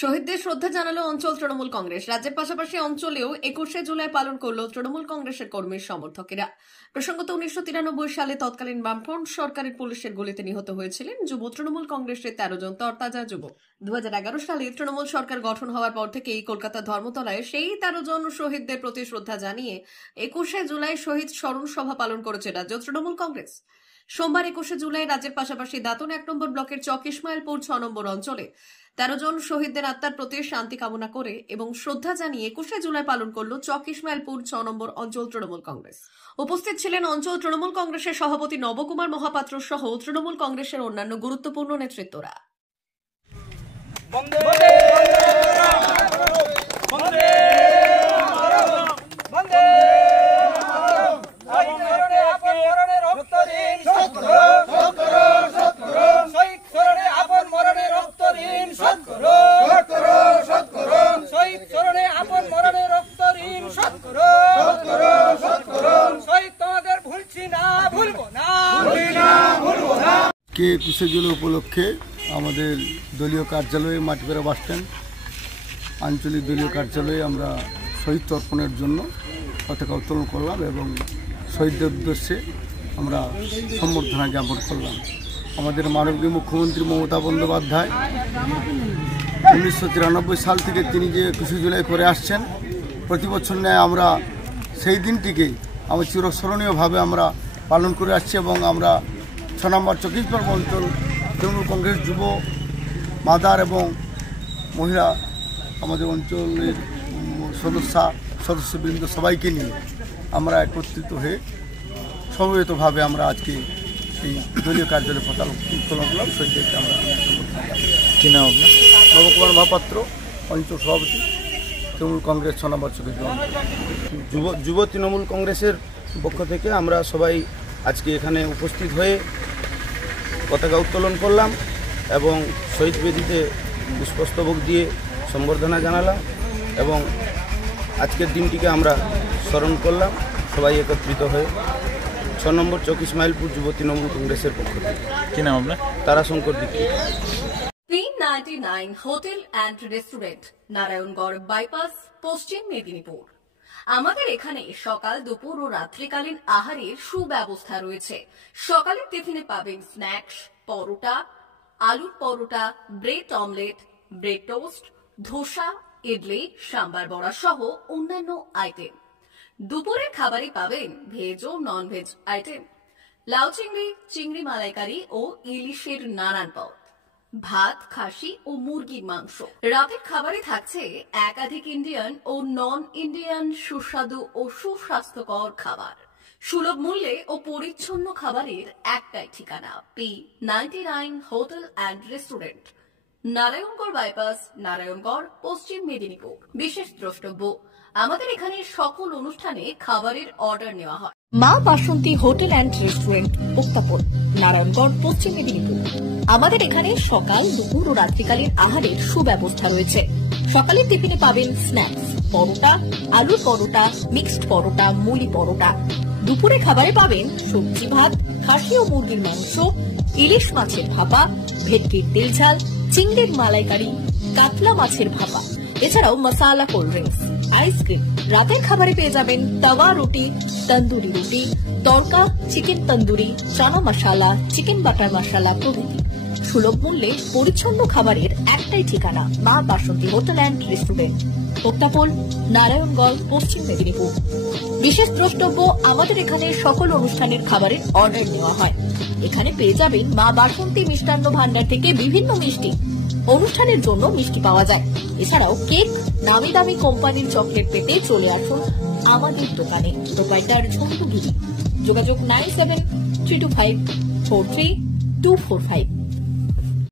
শহীদদের শ্রদ্ধা জানালো অঞ্চল তৃণমূল কংগ্রেস। রাজ্যের পাশাপাশি অঞ্চলেও 21শে জুলাই পালন করল তৃণমূল কংগ্রেসের কর্মী সমর্থকেরা। প্রসঙ্গত 1993 সালে তৎকালীন বামফ্রন্ট সরকারের পুলিশের গুলিতে নিহত হয়েছিলেন যুব তৃণমূল কংগ্রেসের 13 জন তরতাজা যুবক। 2011 সালে তৃণমূল সরকার গঠন হওয়ার পর থেকেই কলকাতার ধর্মতলায় সেই 13 জন শহীদদের প্রতি শ্রদ্ধা জানিয়ে 21শে জুলাই শহীদ স্মরণ সভা পালন করেছে রাজ্য তৃণমূল কংগ্রেস। সোমবার 21শে জুলাই রাজ্যের পাশাপাশি দাঁতন 1 নম্বর ব্লকের চক ইসমাইলপুর 6 নম্বর অঞ্চলে 13 জন শহীদদের আত্মার প্রতি শান্তি কামনা করে এবং শ্রদ্ধা জানিয়ে 21শে জুলাই পালন করল চক ইসমাইলপুর 6 নম্বর অঞ্চল তৃণমূল কংগ্রেস। উপস্থিত ছিলেন অঞ্চল তৃণমূল কংগ্রেসের সভাপতি নবকুমার মহাপাত্র সহ তৃণমূল কংগ্রেসের অন্যান্য গুরুত্বপূর্ণ নেতৃত্বরা। কে 21শে জুলাই উপলক্ষে আমাদের দলীয় কার্যালয়ে মাটিপাড়া বাসস্ট্যান্ড আঞ্চলিক দলীয় কার্যালয়ে আমরা শহীদ তর্পণের জন্য পতাকা উত্তোলন করলাম এবং শহীদদের উদ্দেশ্যে আমরা সম্বর্ধনা জ্ঞাপন করলাম। আমাদের মাননীয় মুখ্যমন্ত্রী মমতা বন্দ্যোপাধ্যায় 1993 সাল থেকে তিনি যে 21শে জুলাই করে আসছেন, প্রতি বছর ন্যায় আমরা সেই দিনটিকে আমরা চিরস্মরণীয়ভাবে আমরা পালন করে আসছি এবং আমরা 6 নম্বর চকিসবাগ অঞ্চল তৃণমূল কংগ্রেস যুব মাদার এবং মহিলা আমাদের অঞ্চলের সদস্যবৃন্দ সবাইকে নিয়ে আমরা একত্রিত হয়ে সমবেতভাবে আমরা আজকে এই দলীয় কার্যালয়ে পতাকা উত্তোলন করলাম। শহীদদেরকে আমরা কি নাম আপনার? নবকুমার মহাপাত্র, অঞ্চল সভাপতি, তৃণমূল কংগ্রেস 6 নম্বর চকিসবাগ। যুব তৃণমূল কংগ্রেসের পক্ষ থেকে আমরা সবাই আজকে এখানে উপস্থিত হয়ে পতাকা উত্তোলন করলাম এবং শহীদ বেদিতে পুষ্পস্তবক দিয়ে সম্বর্ধনা জানালাম এবং আজকের দিনটিকে আমরা স্মরণ করলাম সবাই একত্রিত হয়ে 6 নম্বর চক ইসমাইলপুর যুব তৃণমূল কংগ্রেসের পক্ষ থেকে। কি নাম আপনার? তারাশঙ্কর দীক্ষিত। 399 hotel and restaurant, Narayangarh bypass, পশ্চিম মেদিনীপুর। আমাদের এখানে সকাল, দুপুর ও রাত্রিকালীন আহারের সুব্যবস্থা রয়েছে। সকালের টিফিনে পাবেন স্ন্যাক্স, পরোটা, আলুর paratha, bread omelette, bread toast, dosa, idli, sambar vada সহ অন্যান্য আইটেম। দুপুরের খাবারে পাবেন ভেজ ও নন ভেজ আইটেম, লাউ চিংড়ি, চিংড়ি মালাইকারি ও ইলিশের নানান পদ, ভাত, খাসি ও মুরগির মাংস। রাতের খাবারে থাকছে একাধিক ইন্ডিয়ান ও নন ইন্ডিয়ান সুস্বাদু ও সুস্বাস্থ্যকর খাবার। সুলভ মূল্যে ও পরিচ্ছন্ন খাবারের একটাই ঠিকানা, P99 hotel and restaurant, Narayangarh bypass, Narayangarh, পশ্চিম মেদিনীপুর। বিশেষ দ্রষ্টব্য, আমাদের এখানে সকল অনুষ্ঠানে খাবারের অর্ডার নেওয়া হয়। মা বাসন্তী হোটেল অ্যান্ড রেস্টুরেন্ট, উত্তাপন, নারায়ণগড়, পশ্চিম মেদিনীপুর। আমাদের এখানে সকাল, দুপুর ও রাত্রিকালীন আহারের সুব্যবস্থা রয়েছে। সকালের টিফিনে পাবেন স্ন্যাক্স, পরোটা, আলুর পরোটা, মিক্সড পরোটা, মুলি পরোটা। দুপুরে খাবারে পাবেন সবজি ভাত, খাসি ও মুরগির মাংস, ইলিশ মাছের ভাপা, ভেটকির তেল ঝাল, চিংড়ির মালাইকারি, কাতলা মাছের ভাপা, এছাড়াও মশালা কোল্ড ড্রিঙ্কস, আইসক্রিম। রাতের খাবারে পেয়ে যাবেন তাওয়া রুটি, তন্দুরি রুটি, তড়কা, চিকেন তন্দুরি, চানা মশালা, চিকেন বাটার মশালা প্রভৃতি। সুলভ মূল্যে পরিচ্ছন্ন খাবারের একটাই ঠিকানা, মা বাসন্তী হোটেল অ্যান্ড রেস্টুরেন্ট, উত্তাপন, নারায়ণগড়, পশ্চিম মেদিনীপুর। বিশেষ দ্রষ্টব্য, আমাদের এখানে সকল অনুষ্ঠানের খাবারের অর্ডার নেওয়া হয়। এখানে পেয়ে যাবেন মা বাসন্তী মিষ্টান্ন ভান্ডার থেকে বিভিন্ন মিষ্টি। অনুষ্ঠানের জন্য মিষ্টি পাওয়া যায়। এছাড়াও কেক, নামি দামি কোম্পানির চকলেট পেতে চলে আসুন আমাদের দোকানে। প্রোপাইটার ঝন্টু গিরি। যোগাযোগ 9732543245।